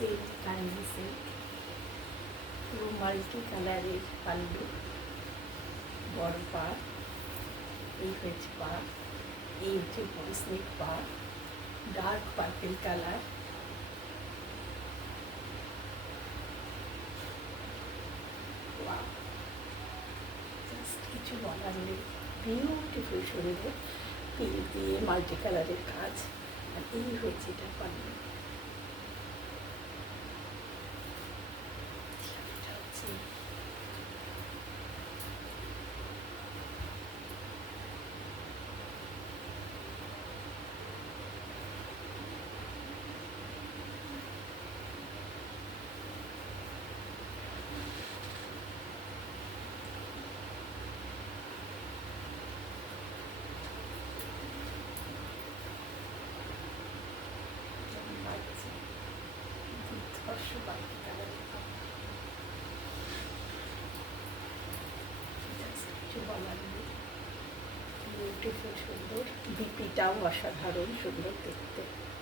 Silk কাঞ্জি silk, পুরো multi কালারের পাল্লু, বড় পা, এই হয়েছে পা, এই হচ্ছে স্লিপ পা, ডার্ক পার্পেল কালার। জাস্ট কিছু বলার নেই, বিউটিফুল সুন্দর পিঙ্ক দিয়ে মাল্টি কালারের কাজ। আর এই হয়েছে এটা পাল্লু। এটা হচ্ছে দুর্ধর্ষ মাল্টি কালারের কিছু বলার নেই, বিউটিফুল সুন্দর। বিপিটাও অসাধারণ সুন্দর দেখতে।